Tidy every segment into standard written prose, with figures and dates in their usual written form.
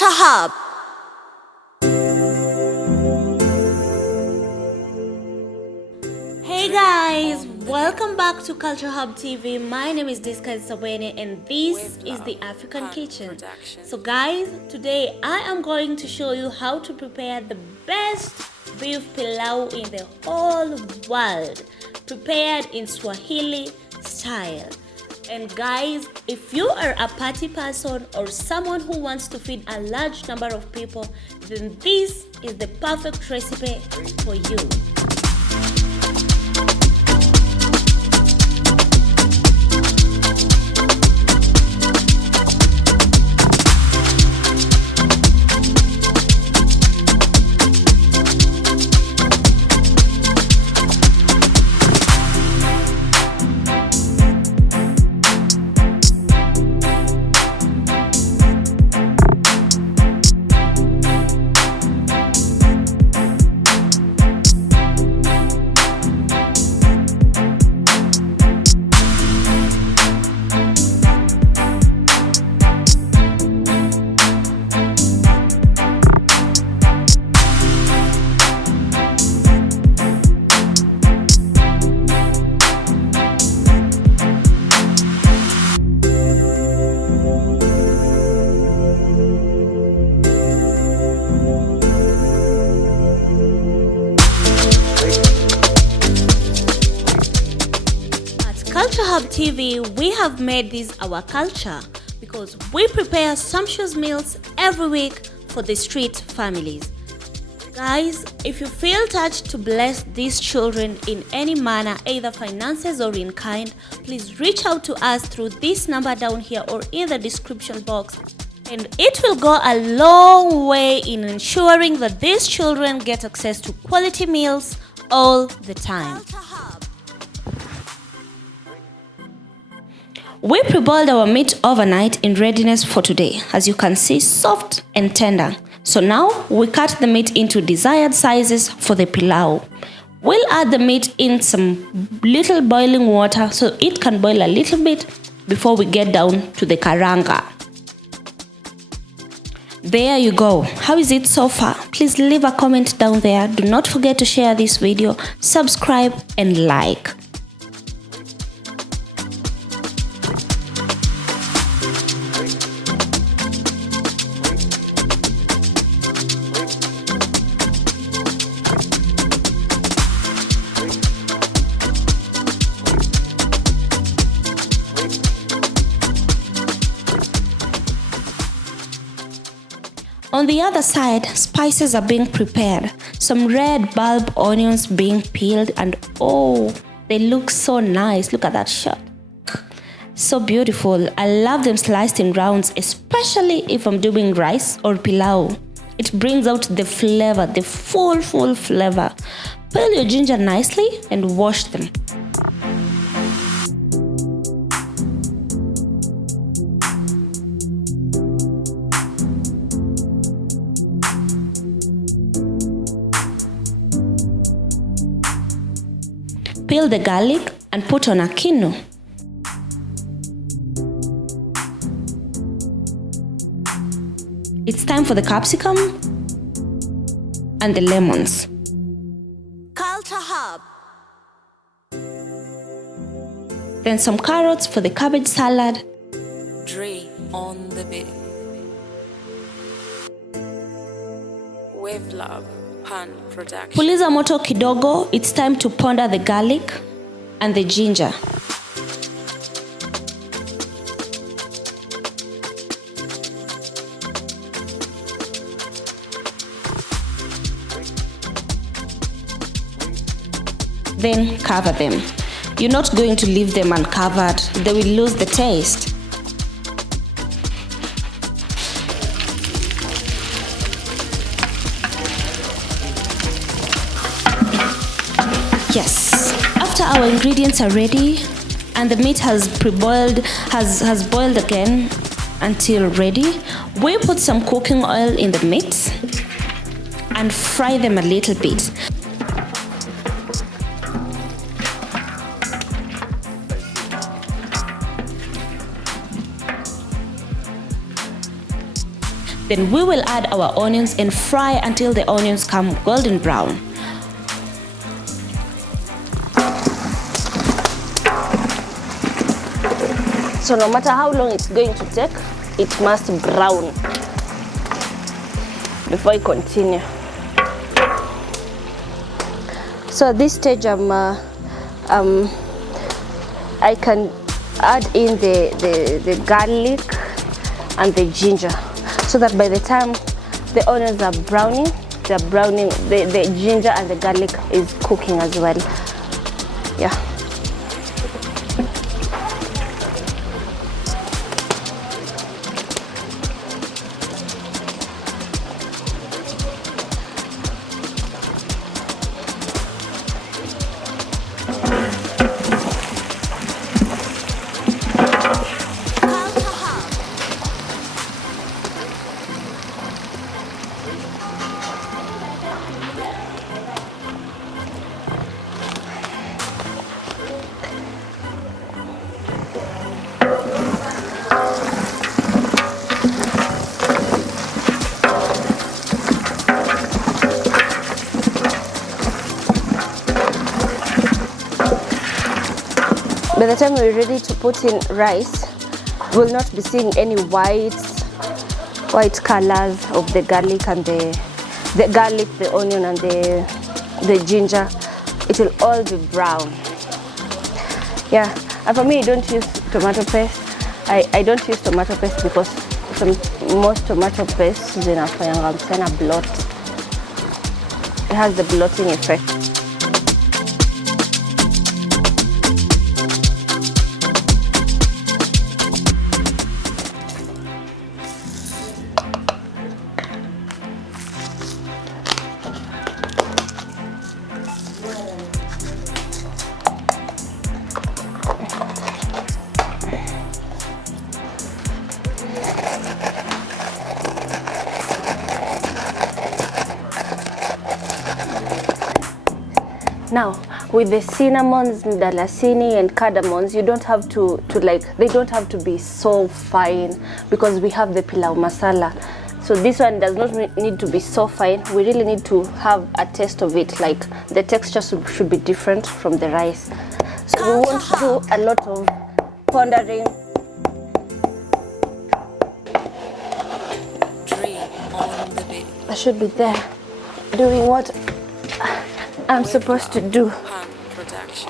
Culture Hub. Hey guys, welcome back to Culture Hub TV. My name is Diska Sabene and this is the African Kitchen. So guys, today I am going to show you how to prepare the best beef pilau in the whole world, prepared in Swahili style. And guys, if you are a party person or someone who wants to feed a large number of people, then this is the perfect recipe for you. Culture Hub TV, we have made this our culture because we prepare sumptuous meals every week for the street families. Guys, if you feel touched to bless these children in any manner, either finances or in kind, please reach out to us through this number down here or in the description box. And it will go a long way in ensuring that these children get access to quality meals all the time. We pre-boiled our meat overnight in readiness for today. As you can see, soft and tender. So now we cut the meat into desired sizes for the pilau. We'll add the meat in some little boiling water so it can boil a little bit before we get down to the karanga. There you go. How is it so far? Please leave a comment down there. Do not forget to share this video, subscribe and like. On the other side, spices are being prepared. Some red bulb onions being peeled and oh, they look so nice. Look at that shot. So beautiful. I love them sliced in rounds, especially if I'm doing rice or pilau. It brings out the flavor, the full flavor. Peel your ginger nicely and wash them. Peel the garlic and put on a kinu. It's time for the capsicum and the lemons. Culture Hub. Then some carrots for the cabbage salad. Dre on the beat. Wave Lab Pan Production. Puliza moto kidogo. It's time to ponder the garlic and the ginger. Then cover them. You're not going to leave them uncovered. They will lose the taste. Yes, after our ingredients are ready and the meat has has boiled again until ready, we put some cooking oil in the meat and fry them a little bit. Then we will add our onions and fry until the onions come golden brown. So no matter how long it's going to take, it must brown before I continue. So at this stage, I can add in the garlic and the ginger, so that by the time the onions are browning, the ginger and the garlic is cooking as well. Yeah. By the time we're ready to put in rice, we'll not be seeing any white colors of the garlic and the garlic, the onion and the ginger. It will all be brown. Yeah, and for me, I don't use tomato paste. I don't use tomato paste because most tomato paste zinafanyanga msana blot. It has the blotting effect. Now, with the cinnamons, dalasini and cardamoms, you don't have to they don't have to be so fine because we have the pilau masala. So this one does not need to be so fine. We really need to have a taste of it, like the texture should be different from the rice. So we won't do a lot of pondering. On the beat. I should be there doing what I'm supposed to do. Pan production.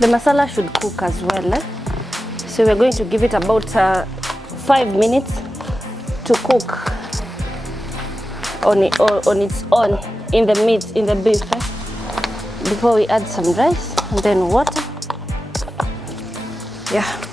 The masala should cook as well. So we're going to give it about 5 minutes to cook on its own in the meat, in the beef, before we add some rice and then water. Yeah.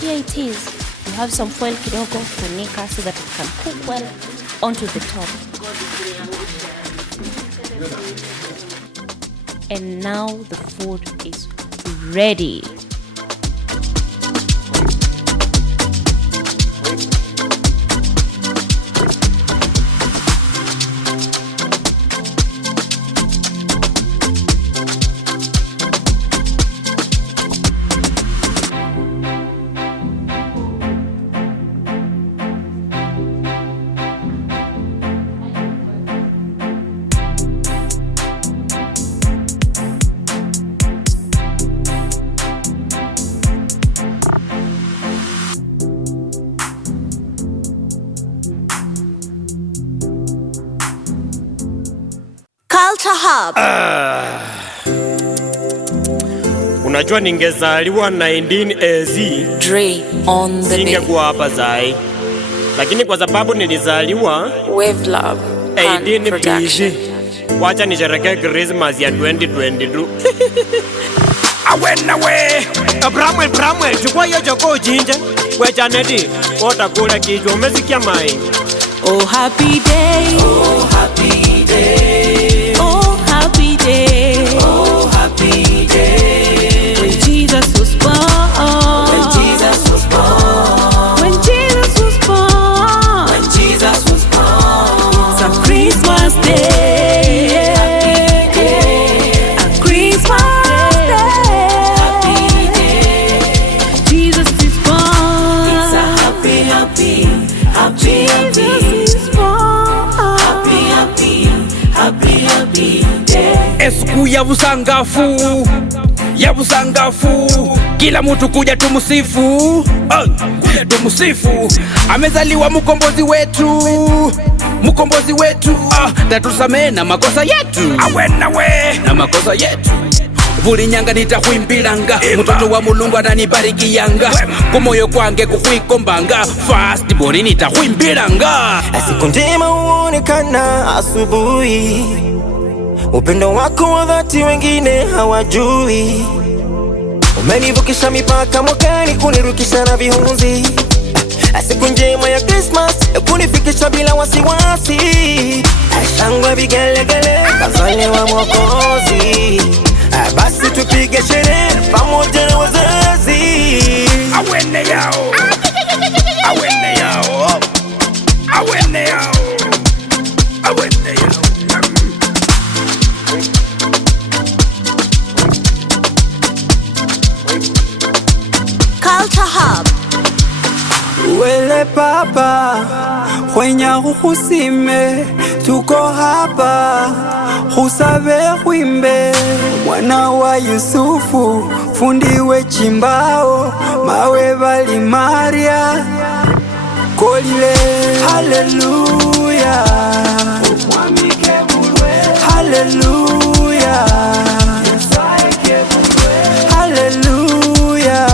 Here it is. You have some foil kidogo funika so that it can cook well onto the top. And now the food is ready. Culture Hub. Unajua ningezaliwa 19 AZ Dre on the beat. singekuwa hapa sai, lakini kwa sababu nilizaliwa Wave Love 18 Production. BC, wacha nisherehekee Christmas ya 2022. Awena we Bramwell, chukua hiyo joko jinje. We Janeti, utakula kichwa, umesikia mai? Oh happy day, oh happy day, oh happy day, oh happy day. When Jesus was born, when Jesus was born, when Jesus was born, when Jesus was born. It's a Christmas day, happy day, a Christmas day, happy day. Jesus is born. It's a happy, happy, happy, happy. Siku ya busangafu, kila mtu kuja tumusifu, tumusifu. Amezaliwa mkombozi wetu, tatusamee na makosa yetu, na makosa yetu. Vuli nyanga nitahuimbilanga, mtoto wa Mulungu ananibarikiyanga, kumoyo kwange kukwikombanga, fast bori nitahuimbilanga. Siku njema huonekana asubuhi, upendo wako wa dhati wengine hawajui. Umenivukisha mipaka mwakani, kunirukisha na vihunzi. Siku njema ya Christmas, kunifikisha bila wasiwasi. Shangwe vigelegele, kazaliwa Mwokozi. Basi tupige sherehe pamoja na wazazi. Awene yao, awene yao, awene yao, awene yao. Culture Hub. Wele papa, kwenya husime, tuko hapa, husabe huimbe. Mwana wa Yusufu, fundi we chimbao, mawe bali Maria, kolile. Hallelujah, hallelujah, hallelujah.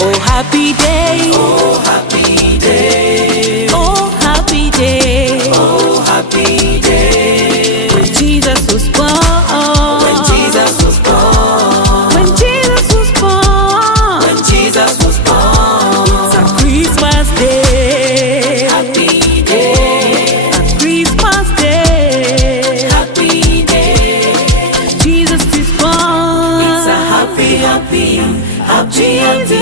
Oh happy day, oh happy day, oh happy day, oh happy day. When Jesus was born, when Jesus was born, when Jesus was born, when Jesus was born. It's a Christmas day, happy day, a Christmas day, happy day. Jesus is born. It's a happy, happy, happy, happy.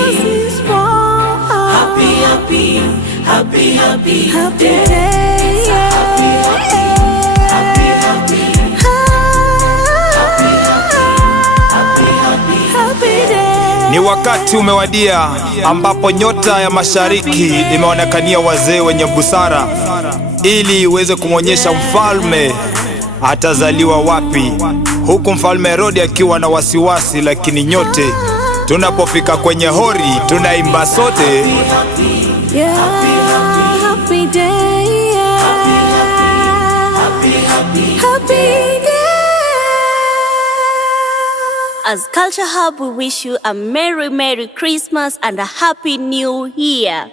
Happy, happy, happy day. Happy, happy, happy, happy day. Ni wakati umewadia ambapo nyota ya mashariki imeonekania wazee wenye busara ili iweze kumwonyesha mfalme atazaliwa wapi, huku mfalme Herode akiwa na wasiwasi. Lakini nyote tunapofika kwenye hori tunaimba sote. Yeah, happy day. Happy day. As Culture Hub, we wish you a Merry Christmas and a Happy New Year.